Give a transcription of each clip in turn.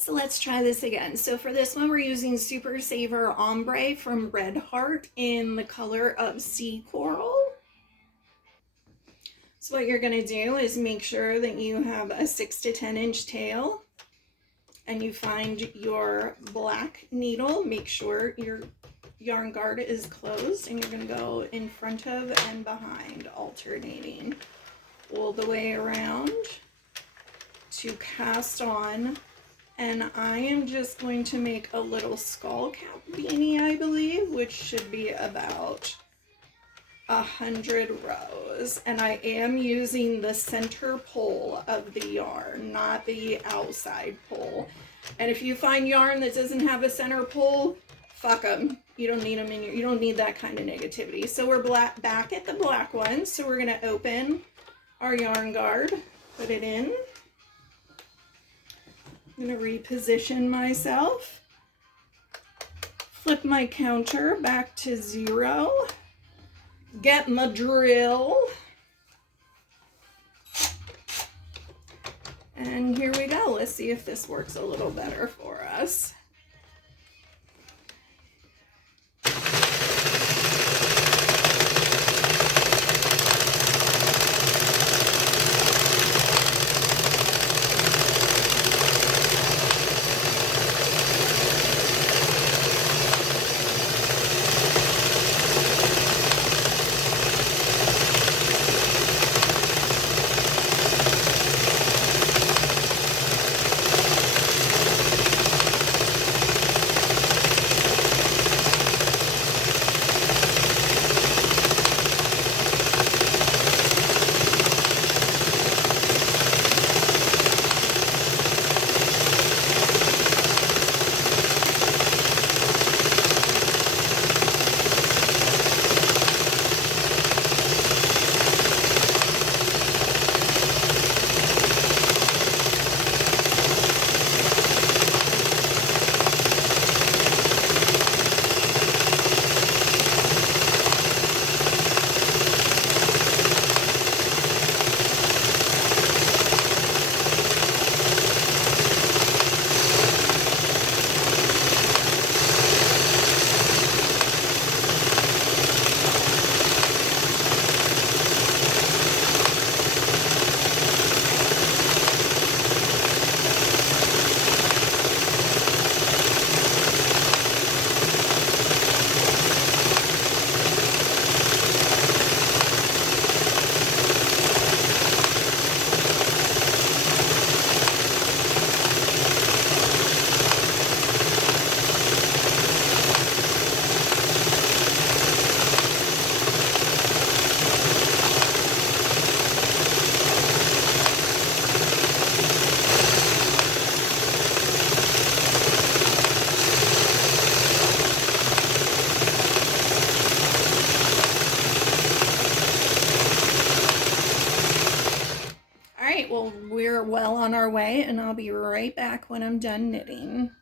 so let's try this again. So for this one, we're using Super Saver Ombre from Red Heart in the color of Sea Coral. So what you're gonna do is make sure that you have a 6 to 10 inch tail and you find your black needle. Make sure your yarn guard is closed and you're gonna go in front of and behind, alternating all the way around to cast on. And I am just going to make a little skull cap beanie, I believe, which should be about 100 rows. And I am using the center pole of the yarn, not the outside pole. And if you find yarn that doesn't have a center pole, fuck them. You don't need them in your, you don't need that kind of negativity. So we're back at the black one. So we're gonna open our yarn guard, put it in. I'm gonna reposition myself, flip my counter back to 0, get my drill, and here we go. Let's see if this works a little better for us. Well, we're well on our way, and I'll be right back when I'm done knitting.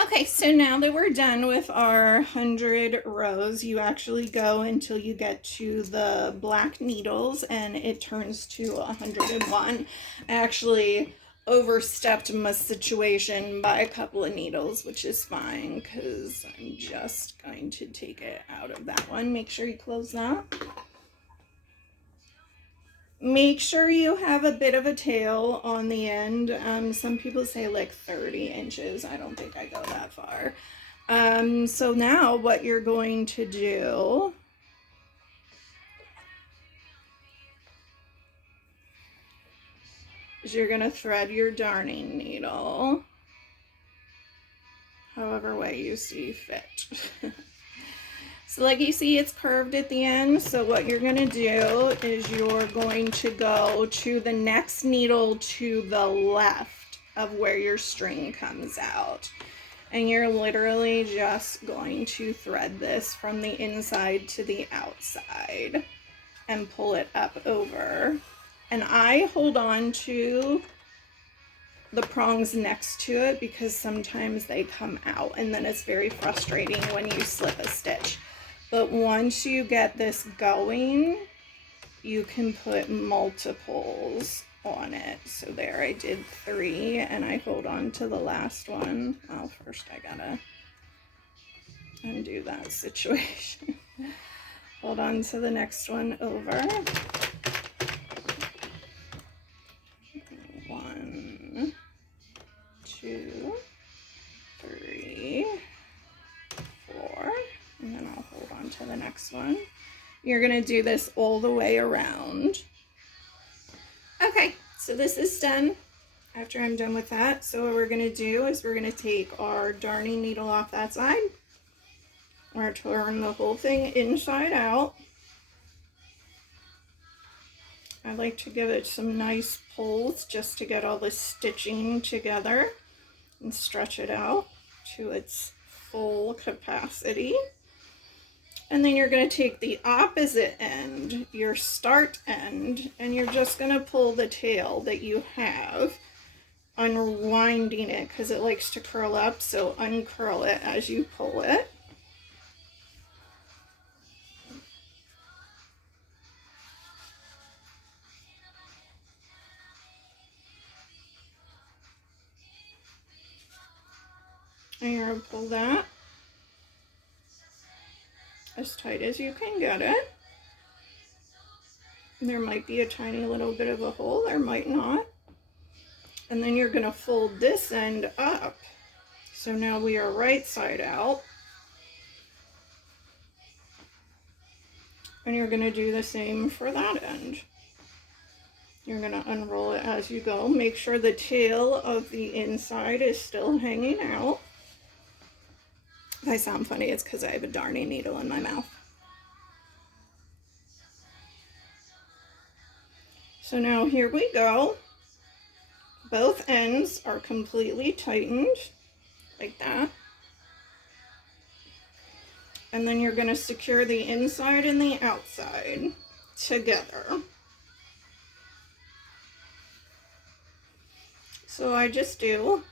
Okay, so now that we're done with our 100 rows, you actually go until you get to the black needles, and it turns to 101. I actually overstepped my situation by a couple of needles, which is fine, because I'm just going to take it out of that one. Make sure you close that. Make sure you have a bit of a tail on the end. Some people say like 30 inches. I don't think I go that far. So now what you're going to do is you're going to thread your darning needle however way you see fit. So like you see, it's curved at the end. So what you're going to do is you're going to go to the next needle to the left of where your string comes out. And you're literally just going to thread this from the inside to the outside and pull it up over. And I hold on to the prongs next to it because sometimes they come out and then it's very frustrating when you slip a stitch. But once you get this going, you can put multiples on it. So there, I did 3 and I hold on to the last one. Oh, first I gotta undo that situation. Hold on to the next one over. 1, 2, 3, 4, and then I'll hold on to the next one. You're gonna do this all the way around. Okay, so this is done. After I'm done with that, so what we're gonna do is we're gonna take our darning needle off that side. We're gonna turn the whole thing inside out. I like to give it some nice pulls just to get all the stitching together and stretch it out to its full capacity. And then you're going to take the opposite end, your start end, and you're just going to pull the tail that you have, unwinding it because it likes to curl up, so uncurl it as you pull it. And you're going to pull that as tight as you can get it. There might be a tiny little bit of a hole, there might not. And then you're going to fold this end up. So now we are right side out. And you're going to do the same for that end. You're going to unroll it as you go. Make sure the tail of the inside is still hanging out. If I sound funny, it's because I have a darning needle in my mouth. So now here we go. Both ends are completely tightened, like that. And then you're going to secure the inside and the outside together. So I just do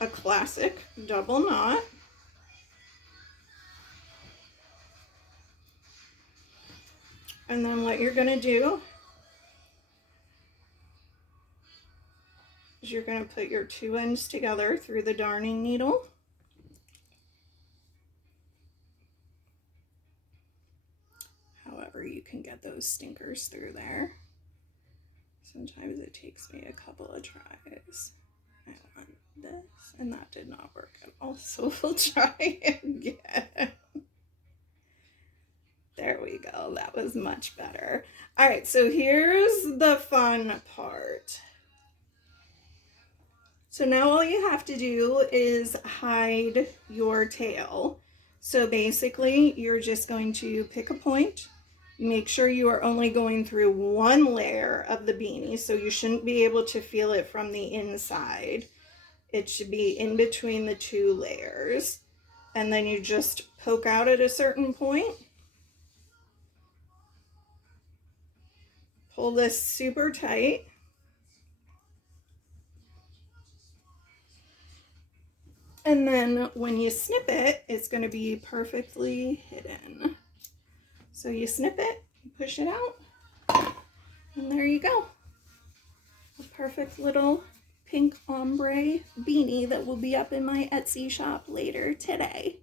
a classic double knot. And then what you're going to do is you're going to put your 2 ends together through the darning needle. However you can get those stinkers through there. Sometimes it takes me a couple of tries. I want this, and that did not work at all, so we'll try again. There we go, that was much better. All right, so here's the fun part. So now all you have to do is hide your tail. So basically, you're just going to pick a point. Make sure you are only going through 1 layer of the beanie, so you shouldn't be able to feel it from the inside. It should be in between the 2 layers. And then you just poke out at a certain point. Pull this super tight. And then when you snip it, it's going to be perfectly hidden. So you snip it, push it out, and there you go. A perfect little pink ombre beanie that will be up in my Etsy shop later today.